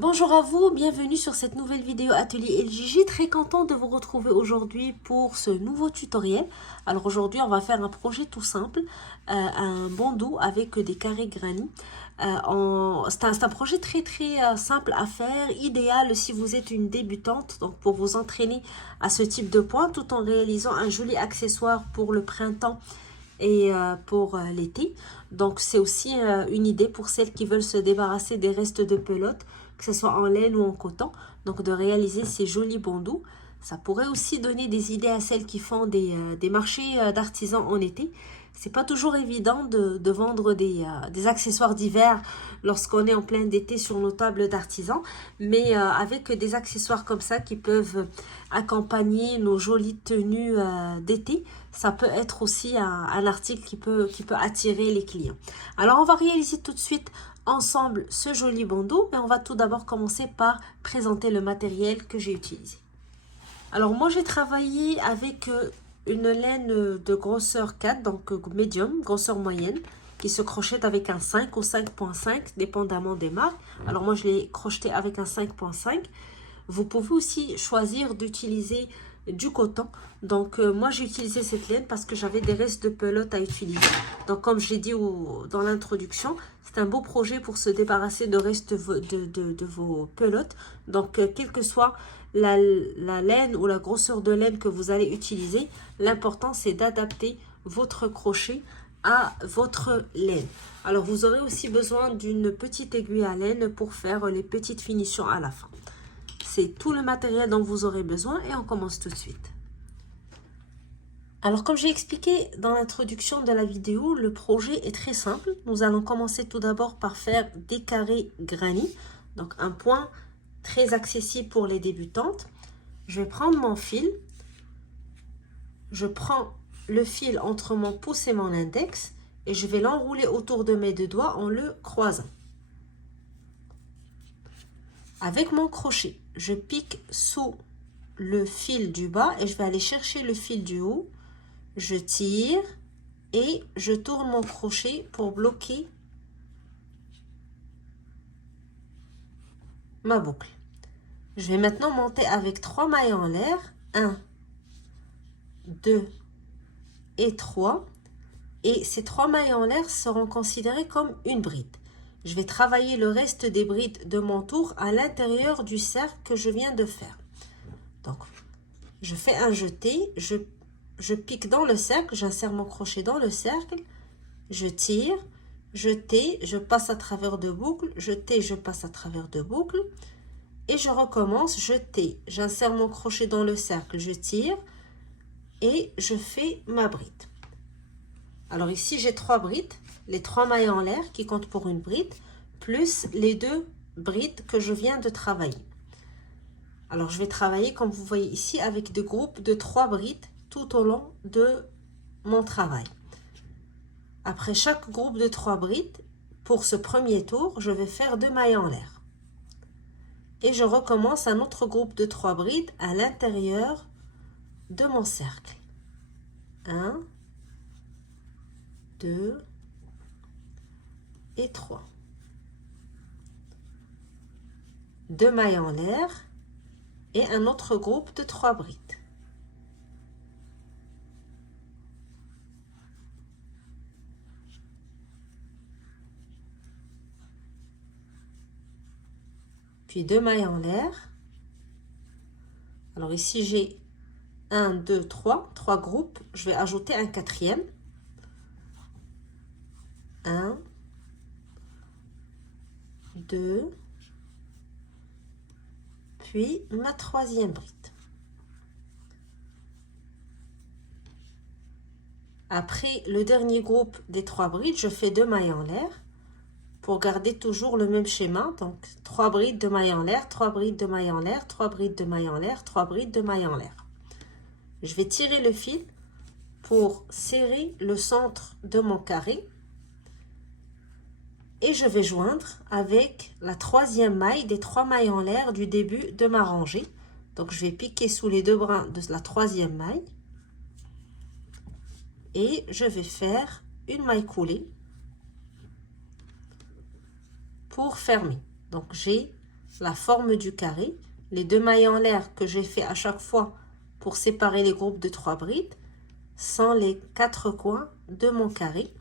Bonjour à vous, bienvenue sur cette nouvelle vidéo Atelier LJJ. Très content de vous retrouver aujourd'hui pour ce nouveau tutoriel. Alors aujourd'hui, on va faire un projet tout simple, un bandeau avec des carrés granit. C'est un projet très simple à faire, idéal si vous êtes une débutante, donc pour vous entraîner à ce type de point tout en réalisant un joli accessoire pour le printemps et pour l'été. Donc c'est aussi une idée pour celles qui veulent se débarrasser des restes de pelote, que ce soit en laine ou en coton, donc de réaliser ces jolis bandeaux. Ça pourrait aussi donner des idées à celles qui font des marchés d'artisans en été. C'est pas toujours évident de vendre des accessoires d'hiver lorsqu'on est en plein été sur nos tables d'artisans, mais avec des accessoires comme ça qui peuvent accompagner nos jolies tenues d'été, ça peut être aussi un article qui peut attirer les clients. Alors on va réaliser tout de suite ensemble ce joli bandeau, mais on va tout d'abord commencer par présenter le matériel que j'ai utilisé. Alors moi j'ai travaillé avec une laine de grosseur 4, donc médium, grosseur moyenne, qui se crochette avec un 5 ou 5.5, dépendamment des marques. Alors moi je l'ai crocheté avec un 5.5. Vous pouvez aussi choisir d'utiliser du coton. Donc moi j'ai utilisé cette laine parce que j'avais des restes de pelote à utiliser. Donc comme j'ai dit dans l'introduction, c'est un beau projet pour se débarrasser de restes de vos pelotes. Donc quelle que soit la laine ou la grosseur de laine que vous allez utiliser, l'important c'est d'adapter votre crochet à votre laine. Alors vous aurez aussi besoin d'une petite aiguille à laine pour faire les petites finitions à la fin. C'est tout le matériel dont vous aurez besoin et on commence tout de suite. Alors comme j'ai expliqué dans l'introduction de la vidéo, le projet est très simple. Nous allons commencer tout d'abord par faire des carrés granit. Donc un point très accessible pour les débutantes. Je vais prendre mon fil. Je prends le fil entre mon pouce et mon index et je vais l'enrouler autour de mes deux doigts en le croisant. Avec mon crochet, je pique sous le fil du bas et je vais aller chercher le fil du haut. Je tire et je tourne mon crochet pour bloquer ma boucle. Je vais maintenant monter avec 3 mailles en l'air. 1, 2 et 3. Et ces 3 mailles en l'air seront considérées comme une bride. Je vais travailler le reste des brides de mon tour à l'intérieur du cercle que je viens de faire. Donc, je fais un jeté, je pique dans le cercle, j'insère mon crochet dans le cercle, je tire, jeté, je passe à travers de boucles, jeté, je passe à travers de boucles, et je recommence, jeté, j'insère mon crochet dans le cercle, je tire, et je fais ma bride. Alors ici, j'ai 3 brides, les 3 mailles en l'air qui comptent pour une bride, plus les 2 brides que je viens de travailler. Alors, je vais travailler, comme vous voyez ici, avec des groupes de 3 brides tout au long de mon travail. Après chaque groupe de 3 brides, pour ce premier tour, je vais faire 2 mailles en l'air. Et je recommence un autre groupe de 3 brides à l'intérieur de mon cercle. 1, 2 et 3. 2 mailles en l'air et un autre groupe de 3 brides. Puis 2 mailles en l'air. Alors ici j'ai 1, 2, 3 groupes. Je vais ajouter un quatrième. 1, 2, puis ma troisième bride. Après le dernier groupe des 3 brides, je fais 2 mailles en l'air pour garder toujours le même schéma. Donc 3 brides de mailles en l'air, 3 brides de mailles en l'air, 3 brides de mailles en l'air, 3 brides de mailles en l'air. Je vais tirer le fil pour serrer le centre de mon carré. Et je vais joindre avec la troisième maille des 3 mailles en l'air du début de ma rangée. Donc je vais piquer sous les 2 brins de la troisième maille. Et je vais faire une maille coulée pour fermer. Donc j'ai la forme du carré. Les 2 mailles en l'air que j'ai fait à chaque fois pour séparer les groupes de 3 brides sont les 4 coins de mon carré.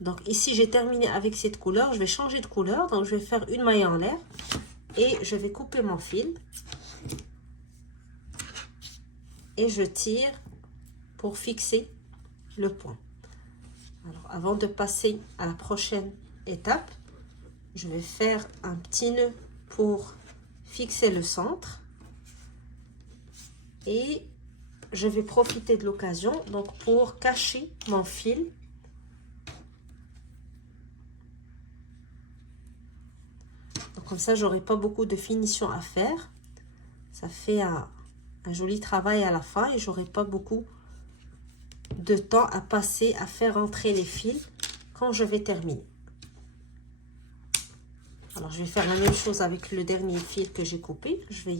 Donc ici, j'ai terminé avec cette couleur. Je vais changer de couleur. Donc je vais faire une maille en l'air et je vais couper mon fil. Et je tire pour fixer le point. Alors, avant de passer à la prochaine étape, je vais faire un petit nœud pour fixer le centre. Et je vais profiter de l'occasion donc pour cacher mon fil. Donc, comme ça, j'aurai pas beaucoup de finition à faire. Ça fait un joli travail à la fin et j'aurai pas beaucoup de temps à passer à faire entrer les fils quand je vais terminer. Alors, je vais faire la même chose avec le dernier fil que j'ai coupé. Je vais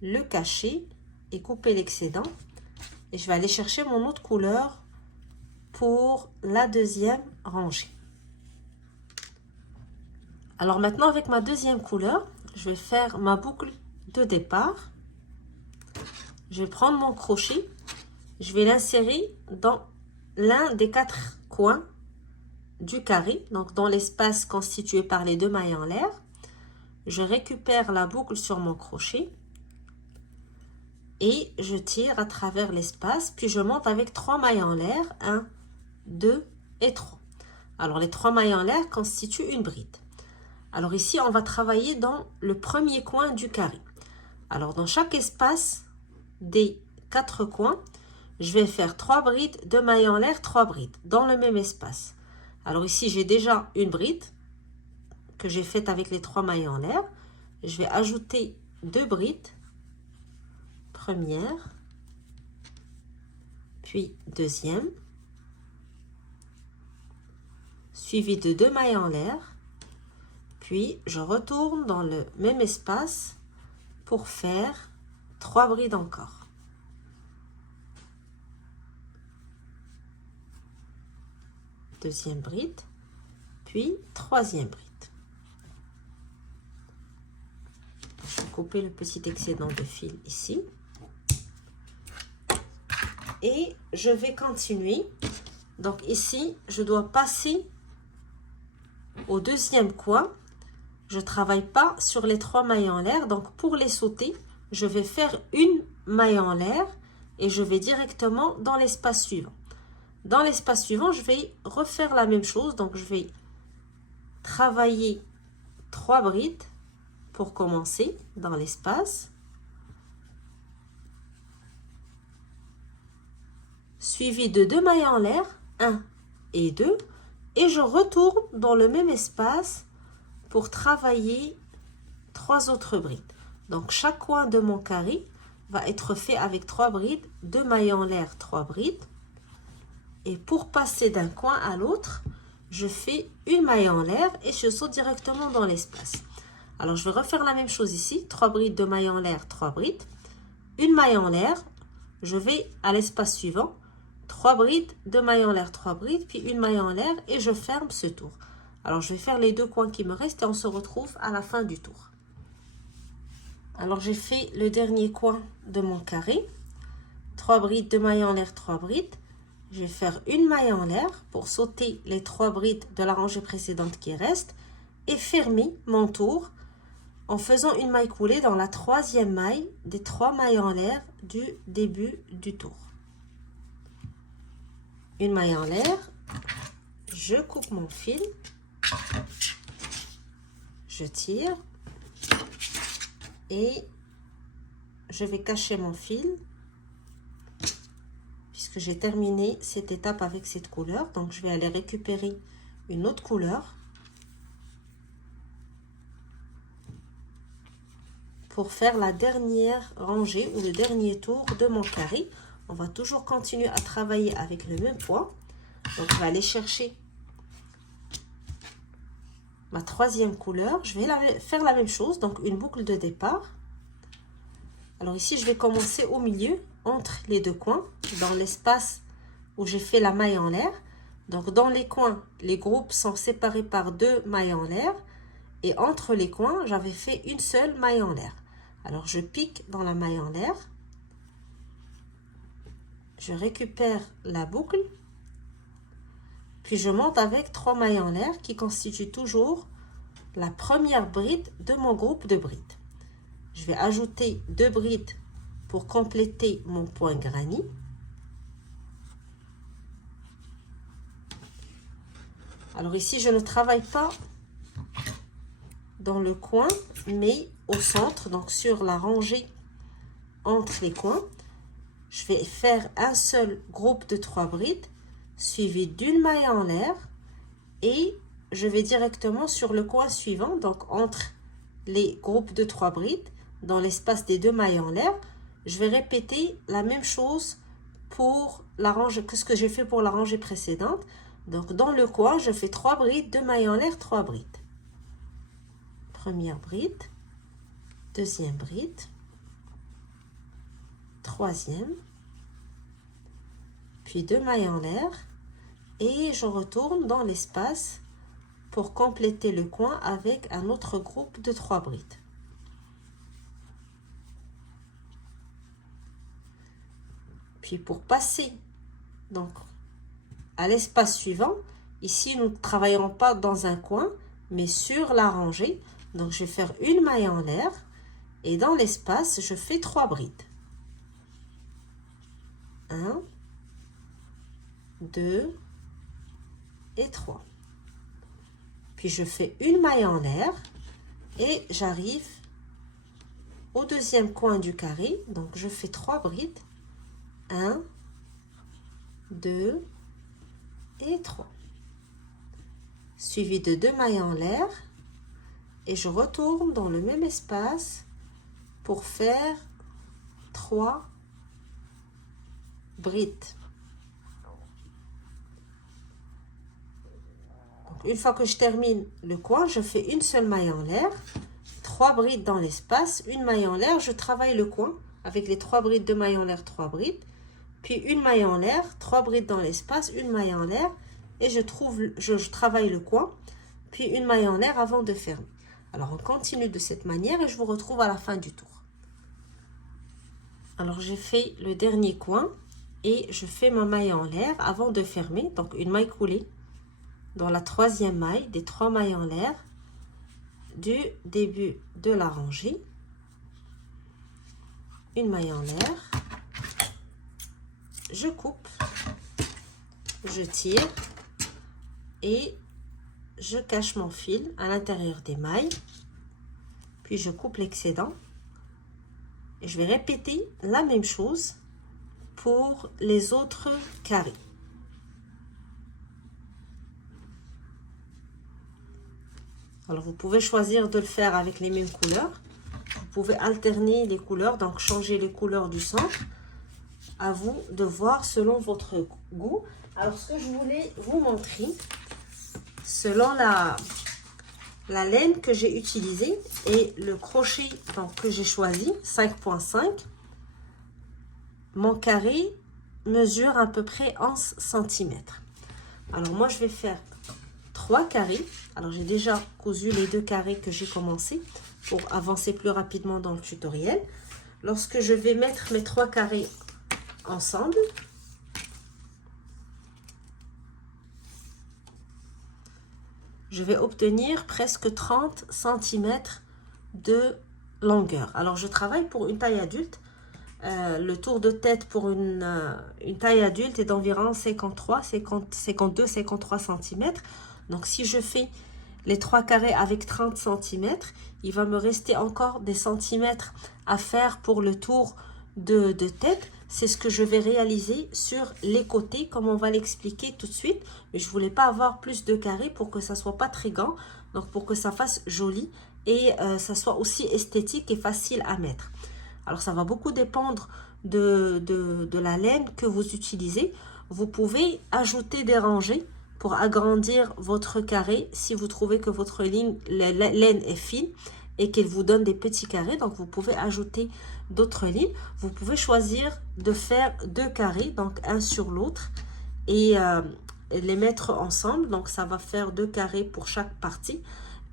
le cacher et couper l'excédent. Et je vais aller chercher mon autre couleur pour la deuxième rangée. Alors maintenant, avec ma deuxième couleur, je vais faire ma boucle de départ. Je vais prendre mon crochet. Je vais l'insérer dans l'un des 4 coins du carré, donc dans l'espace constitué par les 2 mailles en l'air. Je récupère la boucle sur mon crochet et je tire à travers l'espace, puis je monte avec 3 mailles en l'air, 1, 2 et 3. Alors les 3 mailles en l'air constituent une bride. Alors ici, on va travailler dans le premier coin du carré. Alors dans chaque espace des 4 coins, je vais faire 3 brides, 2 mailles en l'air, 3 brides dans le même espace. Alors ici, j'ai déjà une bride que j'ai faite avec les 3 mailles en l'air. Je vais ajouter 2 brides. Première, puis deuxième, suivi de 2 mailles en l'air. Puis, je retourne dans le même espace pour faire 3 brides encore. Deuxième bride, puis troisième bride. Je vais couper le petit excédent de fil ici. Et je vais continuer. Donc ici, je dois passer au deuxième coin. Je ne travaille pas sur les 3 mailles en l'air. Donc pour les sauter, je vais faire une maille en l'air et je vais directement dans l'espace suivant. Dans l'espace suivant, je vais refaire la même chose. Donc, je vais travailler 3 brides pour commencer dans l'espace. Suivi de 2 mailles en l'air, 1 et 2. Et je retourne dans le même espace pour travailler 3 autres brides. Donc, chaque coin de mon carré va être fait avec 3 brides, 2 mailles en l'air, 3 brides. Et pour passer d'un coin à l'autre, je fais une maille en l'air et je saute directement dans l'espace. Alors, je vais refaire la même chose ici. 3 brides, 2 mailles en l'air, 3 brides. Une maille en l'air. Je vais à l'espace suivant. 3 brides, 2 mailles en l'air, 3 brides. Puis une maille en l'air et je ferme ce tour. Alors, je vais faire les 2 coins qui me restent et on se retrouve à la fin du tour. Alors, j'ai fait le dernier coin de mon carré. 3 brides, 2 mailles en l'air, 3 brides. Je vais faire une maille en l'air pour sauter les 3 brides de la rangée précédente qui reste et fermer mon tour en faisant une maille coulée dans la 3e maille des 3 mailles en l'air du début du tour. Une maille en l'air, je coupe mon fil, je tire et je vais cacher mon fil. Puisque j'ai terminé cette étape avec cette couleur, donc je vais aller récupérer une autre couleur pour faire la dernière rangée ou le dernier tour de mon carré. On va toujours continuer à travailler avec le même point. Donc je vais aller chercher ma 3e couleur. Je vais faire la même chose, donc une boucle de départ. Alors ici, je vais commencer au milieu, entre les 2 coins, dans l'espace où j'ai fait la maille en l'air. Donc dans les coins, les groupes sont séparés par 2 mailles en l'air. Et entre les coins, j'avais fait une seule maille en l'air. Alors, je pique dans la maille en l'air. Je récupère la boucle. Puis, je monte avec 3 mailles en l'air qui constituent toujours la première bride de mon groupe de brides. Je vais ajouter 2 brides pour compléter mon point granny. Alors ici, je ne travaille pas dans le coin, mais au centre, donc sur la rangée entre les coins. Je vais faire un seul groupe de 3 brides, suivi d'une maille en l'air, et je vais directement sur le coin suivant, donc entre les groupes de 3 brides, dans l'espace des 2 mailles en l'air. Je vais répéter la même chose pour la rangée que ce que j'ai fait pour la rangée précédente. Donc, dans le coin, je fais 3 brides, 2 mailles en l'air, 3 brides. Première bride, deuxième bride, troisième, puis 2 mailles en l'air et je retourne dans l'espace pour compléter le coin avec un autre groupe de 3 brides. Puis pour passer donc à l'espace suivant, ici nous ne travaillerons pas dans un coin, mais sur la rangée. Donc je vais faire une maille en l'air et dans l'espace, je fais 3 brides. 1, 2 et 3. Puis je fais une maille en l'air et j'arrive au deuxième coin du carré. Donc je fais 3 brides. 1, 2 et 3. Suivi de 2 mailles en l'air. Et je retourne dans le même espace pour faire 3 brides. Donc, une fois que je termine le coin, je fais une seule maille en l'air, 3 brides dans l'espace, une maille en l'air, je travaille le coin avec les 3 brides, 2 mailles en l'air, 3 brides, puis une maille en l'air, 3 brides dans l'espace, une maille en l'air, et je travaille le coin, puis une maille en l'air avant de fermer. Alors, on continue de cette manière et je vous retrouve à la fin du tour. Alors, j'ai fait le dernier coin et je fais ma maille en l'air avant de fermer. Donc, une maille coulée dans la troisième maille des 3 mailles en l'air du début de la rangée. Une maille en l'air. Je coupe, je tire et je cache mon fil à l'intérieur des mailles, puis je coupe l'excédent et je vais répéter la même chose pour les autres carrés. Alors vous pouvez choisir de le faire avec les mêmes couleurs, vous pouvez alterner les couleurs, donc changer les couleurs du centre, à vous de voir selon votre goût. Alors ce que je voulais vous montrer, selon la laine que j'ai utilisée et le crochet donc, que j'ai choisi, 5,5, mon carré mesure à peu près 11 cm. Alors moi je vais faire 3 carrés. Alors j'ai déjà cousu les 2 carrés que j'ai commencé pour avancer plus rapidement dans le tutoriel. Lorsque je vais mettre mes 3 carrés ensemble, je vais obtenir presque 30 cm de longueur. Alors, je travaille pour une taille adulte. Le tour de tête pour une taille adulte est d'environ 52, 53 cm. Donc, si je fais les 3 carrés avec 30 cm, il va me rester encore des centimètres à faire pour le tour de tête. C'est ce que je vais réaliser sur les côtés, comme on va l'expliquer tout de suite. Mais je ne voulais pas avoir plus de carrés pour que ça ne soit pas très grand. Donc, pour que ça fasse joli et ça soit aussi esthétique et facile à mettre. Alors, ça va beaucoup dépendre de la laine que vous utilisez. Vous pouvez ajouter des rangées pour agrandir votre carré si vous trouvez que votre laine est fine et qu'elle vous donne des petits carrés. Donc, vous pouvez ajouter d'autres lignes. Vous pouvez choisir de faire 2 carrés, donc un sur l'autre, et les mettre ensemble. Donc, ça va faire 2 carrés pour chaque partie.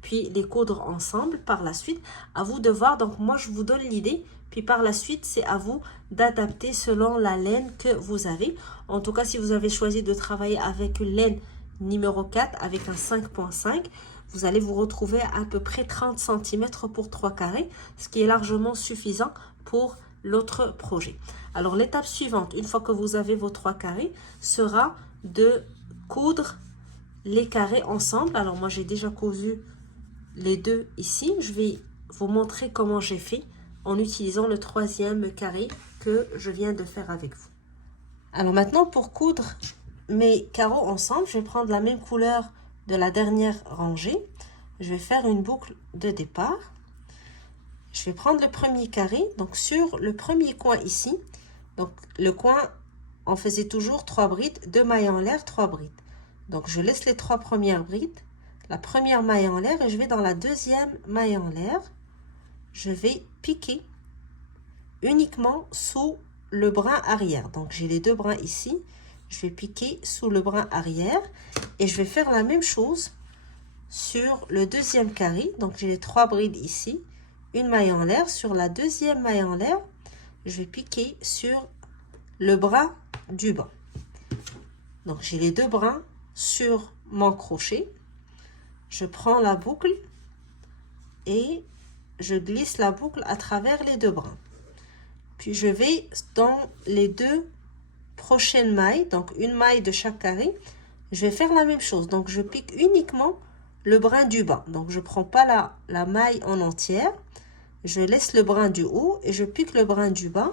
puis les coudre ensemble par la suite. À vous de voir, donc moi je vous donne l'idée, puis par la suite c'est à vous d'adapter selon la laine que vous avez. En tout cas, si vous avez choisi de travailler avec une laine numéro 4 avec un 5.5, vous allez vous retrouver à peu près 30 cm pour 3 carrés, ce qui est largement suffisant pour l'autre projet. Alors l'étape suivante, une fois que vous avez vos 3 carrés, sera de coudre les carrés ensemble. Alors moi j'ai déjà cousu les deux ici. Je vais vous montrer comment j'ai fait en utilisant le 3e carré que je viens de faire avec vous. Alors maintenant, pour coudre mes carreaux ensemble, je vais prendre la même couleur de la dernière rangée. Je vais faire une boucle de départ. Je vais prendre le premier carré, donc sur le premier coin ici. Donc le coin, on faisait toujours 3 brides, 2 mailles en l'air, 3 brides. Donc je laisse les 3 premières brides, la première maille en l'air et je vais dans la deuxième maille en l'air. Je vais piquer uniquement sous le brin arrière. Donc j'ai les 2 brins ici. Je vais piquer sous le brin arrière et je vais faire la même chose sur le deuxième carré. Donc j'ai les 3 brides ici, une maille en l'air. Sur la deuxième maille en l'air, je vais piquer sur le bras du bas. Donc j'ai les 2 brins sur mon crochet. Je prends la boucle et je glisse la boucle à travers les 2 brins. Puis je vais dans les 2 prochaines mailles, donc une maille de chaque carré, je vais faire la même chose. Donc je pique uniquement le brin du bas. Donc je ne prends pas la maille en entière, je laisse le brin du haut et je pique le brin du bas.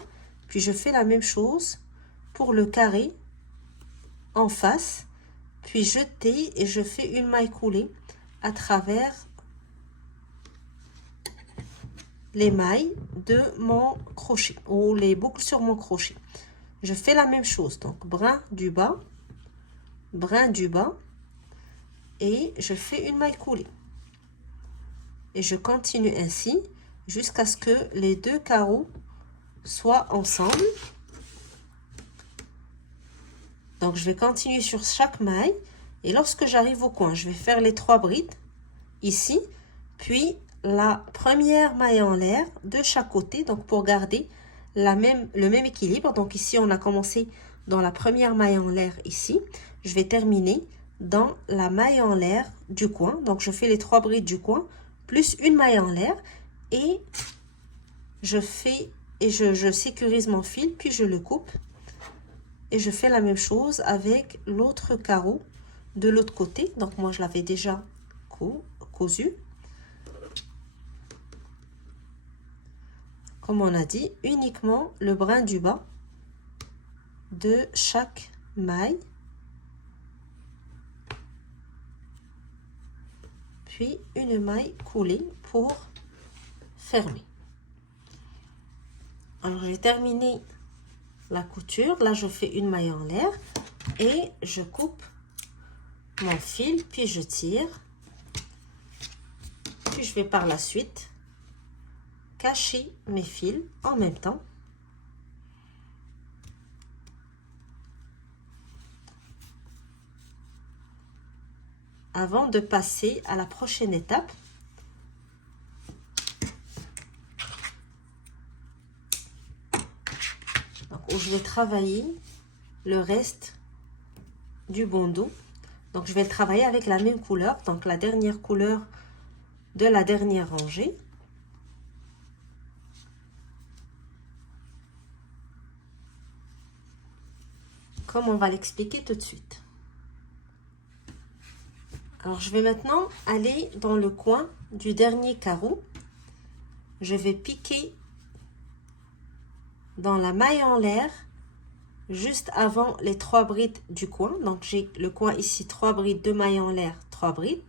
Puis je fais la même chose pour le carré en face. Puis je taille et je fais une maille coulée à travers les mailles de mon crochet ou les boucles sur mon crochet. Je fais la même chose, donc brin du bas et je fais une maille coulée. Et je continue ainsi jusqu'à ce que les 2 carreaux soient ensemble. Donc je vais continuer sur chaque maille et lorsque j'arrive au coin, je vais faire les 3 brides ici, puis la première maille en l'air de chaque côté, donc pour garder le même équilibre. Donc ici on a commencé dans la première maille en l'air ici, je vais terminer dans la maille en l'air du coin. Donc je fais les 3 brides du coin plus une maille en l'air et je sécurise mon fil, puis je le coupe et je fais la même chose avec l'autre carreau de l'autre côté. Donc moi je l'avais déjà cousu. Comme on a dit, uniquement le brin du bas de chaque maille. Puis une maille coulée pour fermer. Alors j'ai terminé la couture. Là je fais une maille en l'air et je coupe mon fil, puis je tire. Puis je vais par la suite cacher mes fils en même temps. Avant de passer à la prochaine étape. Donc, où je vais travailler le reste du bandeau. Donc je vais le travailler avec la même couleur, donc la dernière couleur de la dernière rangée. Comme on va l'expliquer tout de suite. Alors je vais maintenant aller dans le coin du dernier carreau. Je vais piquer dans la maille en l'air juste avant les 3 brides du coin. Donc j'ai le coin ici, 3 brides, 2 mailles en l'air, 3 brides.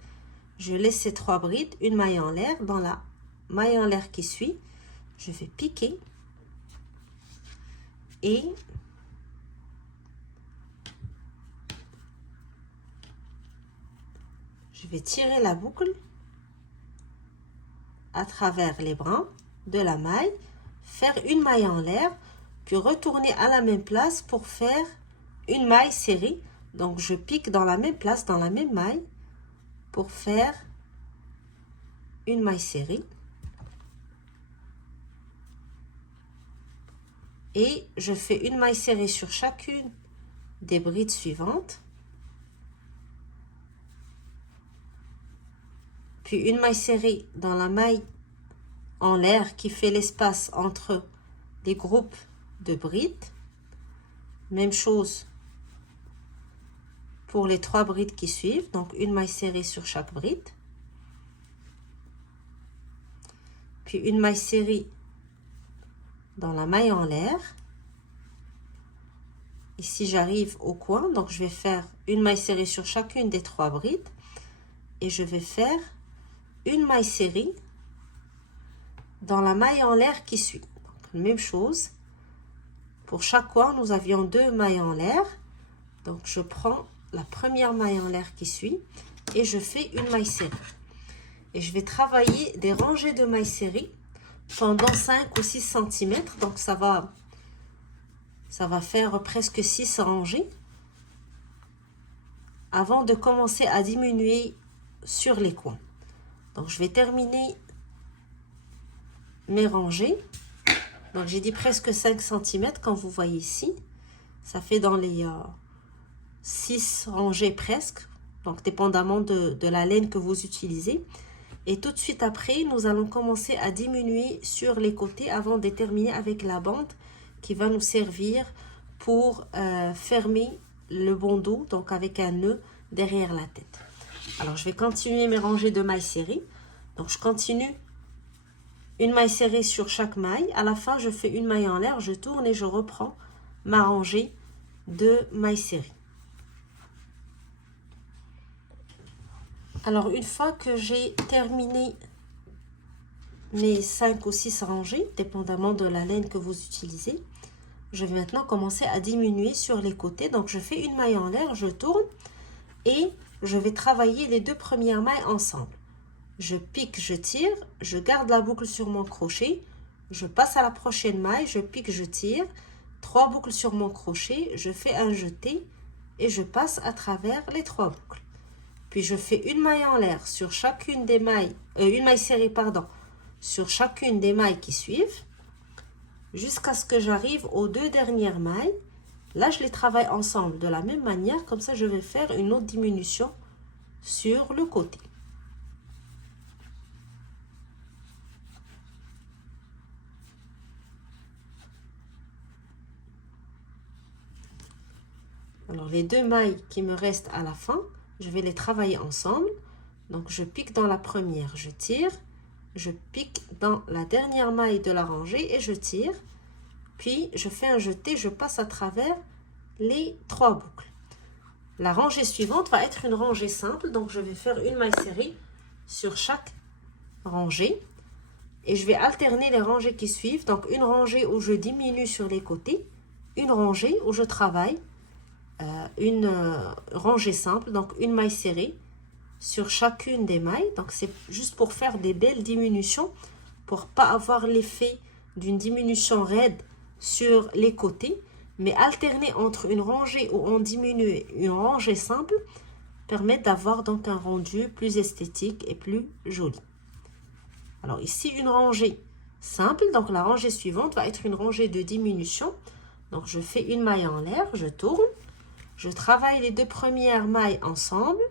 Je laisse ces 3 brides, une maille en l'air. Dans la maille en l'air qui suit, je vais piquer et je vais tirer la boucle à travers les brins de la maille, faire une maille en l'air, puis retourner à la même place pour faire une maille serrée. Donc je pique dans la même place, dans la même maille, pour faire une maille serrée. Et je fais une maille serrée sur chacune des brides suivantes. Puis une maille serrée dans la maille en l'air qui fait l'espace entre les groupes de brides. Même chose pour les 3 brides qui suivent. Donc une maille serrée sur chaque bride. Puis une maille serrée dans la maille en l'air. Ici j'arrive au coin, donc je vais faire une maille serrée sur chacune des 3 brides et je vais faire une maille serrée dans la maille en l'air qui suit. Donc, même chose, pour chaque coin nous avions 2 mailles en l'air, donc je prends la première maille en l'air qui suit et je fais une maille serrée. Et je vais travailler des rangées de mailles serrées pendant 5 ou 6 cm. Donc ça va faire presque 6 rangées avant de commencer à diminuer sur les coins. Donc je vais terminer mes rangées. Donc j'ai dit presque 5 cm quand vous voyez ici. Ça fait dans les 6 rangées presque. Donc dépendamment de la laine que vous utilisez. Et tout de suite après, nous allons commencer à diminuer sur les côtés avant de terminer avec la bande qui va nous servir pour fermer le bandeau, donc avec un nœud derrière la tête. Alors, je vais continuer mes rangées de mailles serrées. Donc, je continue une maille serrée sur chaque maille. À la fin, je fais une maille en l'air, je tourne et je reprends ma rangée de mailles serrées. Alors, une fois que j'ai terminé mes 5 ou 6 rangées, dépendamment de la laine que vous utilisez, je vais maintenant commencer à diminuer sur les côtés. Donc, je fais une maille en l'air, je tourne et je vais travailler les 2 premières mailles ensemble. Je pique, je tire, je garde la boucle sur mon crochet, je passe à la prochaine maille, je pique, je tire, 3 boucles sur mon crochet, je fais un jeté et je passe à travers les 3 boucles. Puis je fais une maille en l'air sur chacune des mailles, une maille serrée, pardon, sur chacune des mailles qui suivent, jusqu'à ce que j'arrive aux 2 dernières mailles. Là, je les travaille ensemble de la même manière, comme ça je vais faire une autre diminution sur le côté. Alors, les 2 mailles qui me restent à la fin, je vais les travailler ensemble. Donc, je pique dans la première, je tire. Je pique dans la dernière maille de la rangée et je tire. Puis, je fais un jeté, je passe à travers les 3 boucles. La rangée suivante va être une rangée simple. Donc, je vais faire une maille serrée sur chaque rangée. Et je vais alterner les rangées qui suivent. Donc, une rangée où je diminue sur les côtés. Une rangée où je travaille. Une rangée simple, donc une maille serrée sur chacune des mailles. Donc c'est juste pour faire des belles diminutions, pour pas avoir l'effet d'une diminution raide sur les côtés, mais alterner entre une rangée où on diminue et une rangée simple permet d'avoir donc un rendu plus esthétique et plus joli. Alors ici une rangée simple, donc la rangée suivante va être une rangée de diminution. Donc je fais une maille en l'air, je tourne. Je travaille les 2 premières mailles ensemble.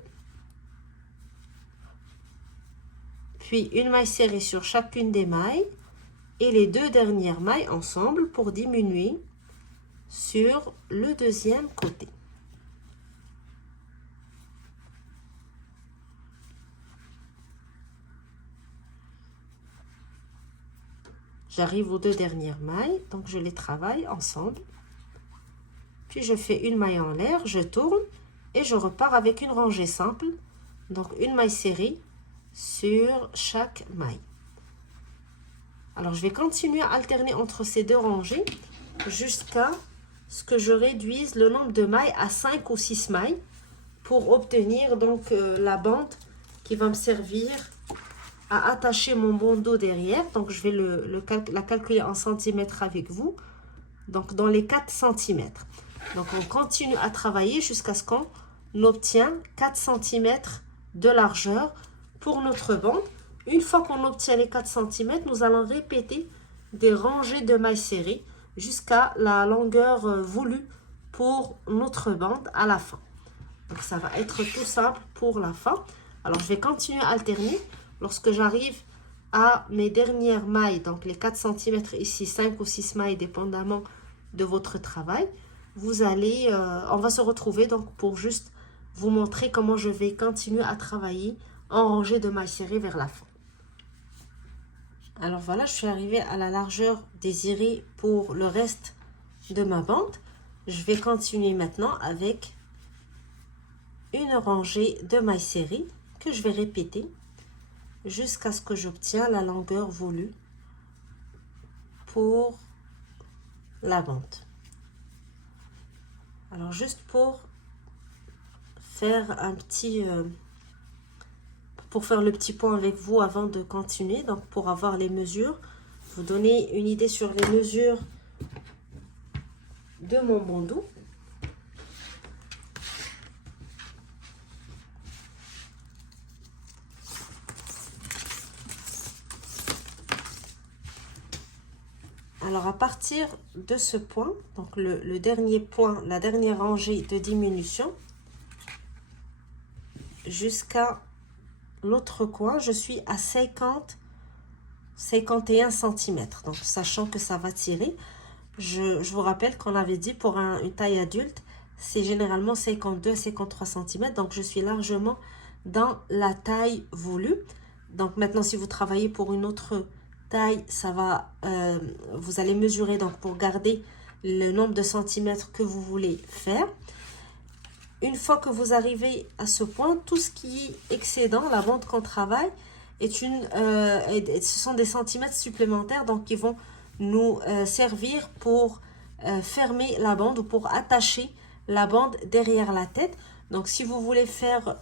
Puis une maille serrée sur chacune des mailles. Et les 2 dernières mailles ensemble pour diminuer sur le deuxième côté. J'arrive aux 2 dernières mailles, donc je les travaille ensemble. Puis je fais une maille en l'air, je tourne et je repars avec une rangée simple. Donc une maille serrée sur chaque maille. Alors je vais continuer à alterner entre ces 2 rangées jusqu'à ce que je réduise le nombre de mailles à 5 ou 6 mailles pour obtenir donc la bande qui va me servir à attacher mon bandeau derrière. Donc je vais la calculer en centimètres avec vous. Donc dans les 4 cm. Donc on continue à travailler jusqu'à ce qu'on obtient 4 cm de largeur pour notre bande. Une fois qu'on obtient les 4 cm, nous allons répéter des rangées de mailles serrées jusqu'à la longueur voulue pour notre bande à la fin. Donc ça va être tout simple pour la fin. Alors je vais continuer à alterner. Lorsque j'arrive à mes dernières mailles, donc les 4 cm ici, 5 ou 6 mailles dépendamment de votre travail, vous allez, on va se retrouver donc pour juste vous montrer comment je vais continuer à travailler en rangée de mailles serrées vers la fin. Alors voilà, je suis arrivée à la largeur désirée pour le reste de ma bande. Je vais continuer maintenant avec une rangée de mailles serrées que je vais répéter jusqu'à ce que j'obtienne la longueur voulue pour la bande. Alors juste pour faire pour faire le petit point avec vous avant de continuer, donc pour avoir les mesures, vous donner une idée sur les mesures de mon bandeau. Alors, à partir de ce point, donc le dernier point, la dernière rangée de diminution, jusqu'à l'autre coin, je suis à 51 cm. Donc, sachant que ça va tirer, je vous rappelle qu'on avait dit pour une taille adulte, c'est généralement 52 à 53 cm. Donc, je suis largement dans la taille voulue. Donc, maintenant, si vous travaillez pour une autre taille, ça va, vous allez mesurer donc pour garder le nombre de centimètres que vous voulez faire. Une fois que vous arrivez à ce point, tout ce qui est excédent, la bande qu'on travaille, ce sont des centimètres supplémentaires, donc qui vont nous servir pour fermer la bande ou pour attacher la bande derrière la tête. Donc si vous voulez faire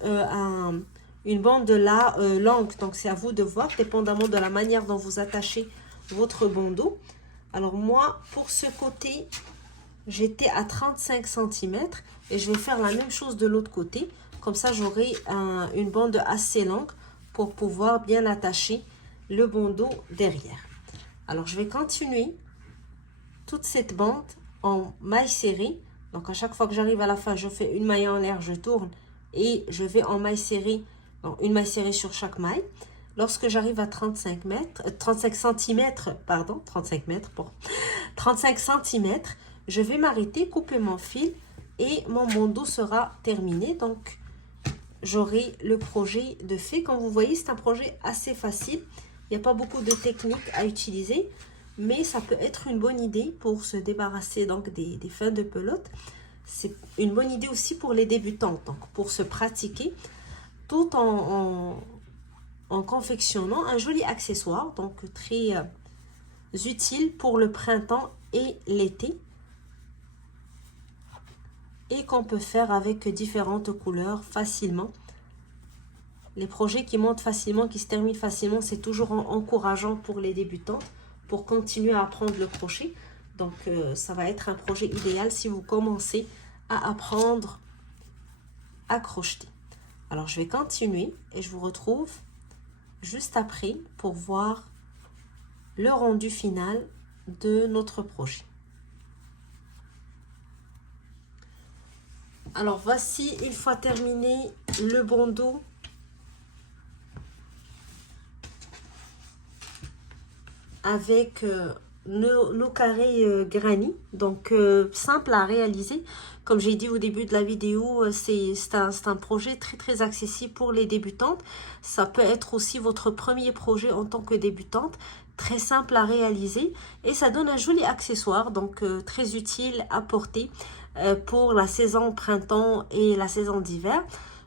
une bande longue, donc c'est à vous de voir, dépendamment de la manière dont vous attachez votre bandeau. Alors moi, pour ce côté, j'étais à 35 cm et je vais faire la même chose de l'autre côté. Comme ça, j'aurai une bande assez longue pour pouvoir bien attacher le bandeau derrière. Alors, je vais continuer toute cette bande en maille serrée. Donc, à chaque fois que j'arrive à la fin, je fais une maille en l'air, je tourne et je vais en maille serrée. Donc, une maille serrée sur chaque maille. Lorsque j'arrive à 35 cm, je vais m'arrêter, couper mon fil et mon bandeau sera terminé. Donc, j'aurai le projet de fait. Comme vous voyez, c'est un projet assez facile. Il n'y a pas beaucoup de techniques à utiliser, mais ça peut être une bonne idée pour se débarrasser donc des fins de pelote. C'est une bonne idée aussi pour les débutants, donc pour se pratiquer tout en confectionnant un joli accessoire, donc très utile pour le printemps et l'été, et qu'on peut faire avec différentes couleurs facilement. Les projets qui montent facilement, qui se terminent facilement, c'est toujours encourageant pour les débutantes pour continuer à apprendre le crochet. Donc, ça va être un projet idéal si vous commencez à apprendre à crocheter. Alors, je vais continuer et je vous retrouve juste après pour voir le rendu final de notre projet. Alors, voici, une fois terminé le bandeau, avec nos carrés granny, donc simple à réaliser. Comme j'ai dit au début de la vidéo, c'est un projet très accessible pour les débutantes. Ça peut être aussi votre premier projet en tant que débutante, très simple à réaliser et ça donne un joli accessoire, donc très utile à porter pour la saison printemps et la saison d'hiver.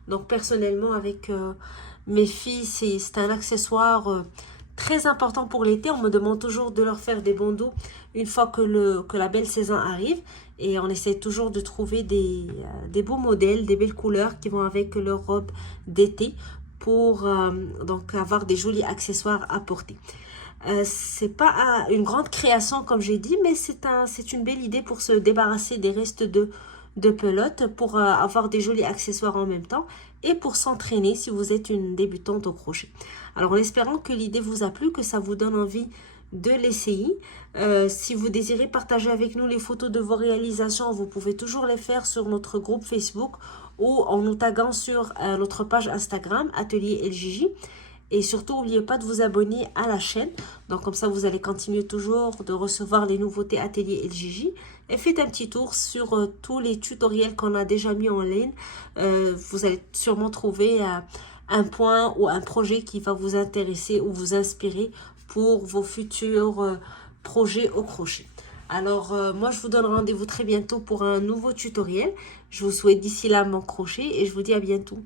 Donc personnellement avec mes filles, c'est un accessoire très important pour l'été. On me demande toujours de leur faire des bandeaux une fois que la belle saison arrive. Et on essaie toujours de trouver des beaux modèles, des belles couleurs qui vont avec leur robe d'été pour donc avoir des jolis accessoires à porter. C'est pas une grande création comme j'ai dit, mais c'est une belle idée pour se débarrasser des restes de de pelote pour avoir des jolis accessoires en même temps et pour s'entraîner si vous êtes une débutante au crochet. Alors en espérant que l'idée vous a plu, que ça vous donne envie de l'essayer. Si vous désirez partager avec nous les photos de vos réalisations, vous pouvez toujours les faire sur notre groupe Facebook ou en nous taguant sur notre page Instagram, Atelier LJJ. Et surtout, n'oubliez pas de vous abonner à la chaîne. Donc comme ça, vous allez continuer toujours de recevoir les nouveautés Atelier LJJ. Et faites un petit tour sur tous les tutoriels qu'on a déjà mis en ligne. Vous allez sûrement trouver un point ou un projet qui va vous intéresser ou vous inspirer pour vos futurs projets au crochet. Alors, moi, je vous donne rendez-vous très bientôt pour un nouveau tutoriel. Je vous souhaite d'ici là mon crochet et je vous dis à bientôt.